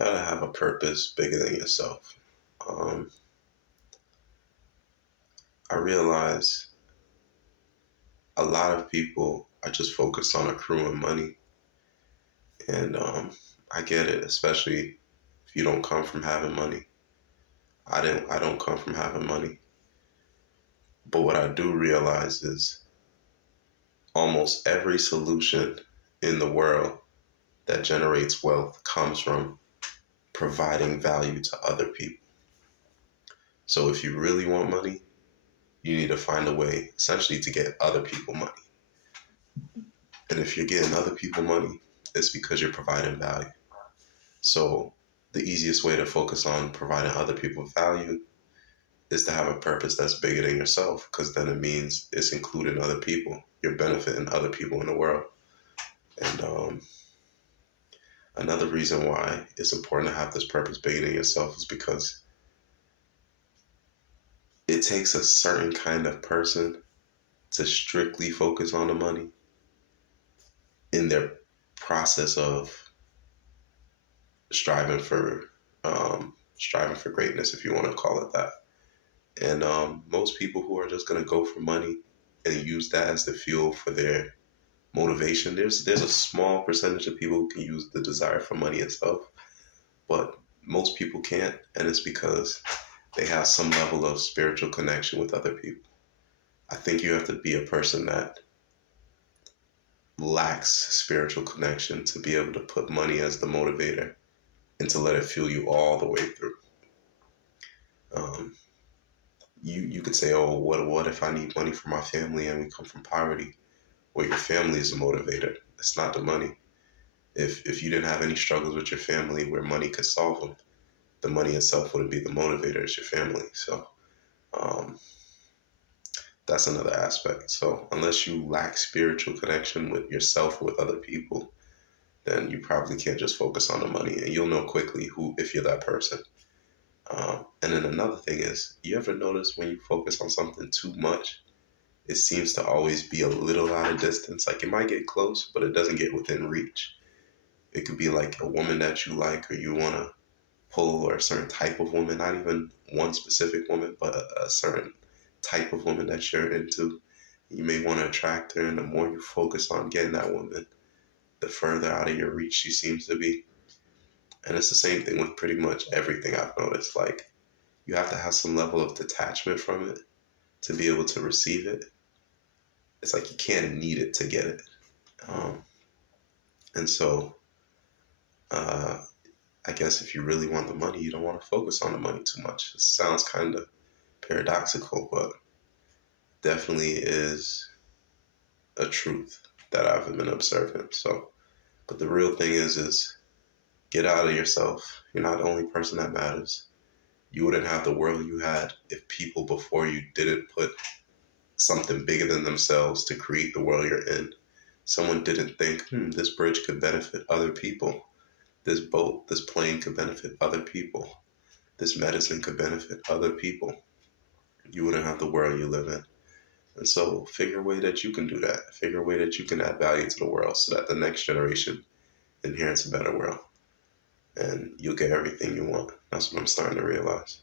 gotta have a purpose bigger than yourself. Um, I realize a lot of people are just focused on accruing money, and I get it, especially if you don't come from having money. I don't come from having money, but what I do realize is almost every solution in the world that generates wealth comes from providing value to other people. So if you really want money, you need to find a way essentially to get other people money. And if you're getting other people money, it's because you're providing value. So the easiest way to focus on providing other people value is to have a purpose that's bigger than yourself, because then it means it's including other people. You're benefiting other people in the world. And another reason why it's important to have this purpose bigger than yourself is because it takes a certain kind of person to strictly focus on the money in their process of striving for striving for greatness, if you want to call it that. And most people who are just going to go for money and use that as the fuel for their motivation, there's a small percentage of people who can use the desire for money itself, but most people can't, and it's because they have some level of spiritual connection with other people. I think you have to be a person that lacks spiritual connection to be able to put money as the motivator and to let it fuel you all the way through. Um, you could say, oh, what if I need money for my family and we come from poverty? Well, your family is the motivator. It's not the money. If you didn't have any struggles with your family where money could solve them, the money itself wouldn't be the motivator. It's your family. So um, that's another aspect. So unless you lack spiritual connection with yourself or with other people, then you probably can't just focus on the money, and you'll know quickly who if you're that person. And then another thing is, you ever notice when you focus on something too much, it seems to always be a little out of distance. Like it might get close, but it doesn't get within reach. It could be like a woman that you like or you want to pull, or a certain type of woman, not even one specific woman, but a certain type of woman that you're into. You may want to attract her, and the more you focus on getting that woman, the further out of your reach she seems to be. And it's the same thing with pretty much everything I've noticed. Like, you have to have some level of detachment from it to be able to receive it. It's like you can't need it to get it. Um, and so, uh, I guess if you really want the money, you don't want to focus on the money too much. It sounds kind of paradoxical, but definitely is a truth that I've been observing. So, but the real thing is get out of yourself. You're not the only person that matters. You wouldn't have the world you had if people before you didn't put something bigger than themselves to create the world you're in. Someone didn't think, this bridge could benefit other people. This boat, this plane could benefit other people. This medicine could benefit other people. You wouldn't have the world you live in. And so figure a way that you can do that. Figure a way that you can add value to the world so that the next generation inherits a better world. And you'll get everything you want. That's what I'm starting to realize.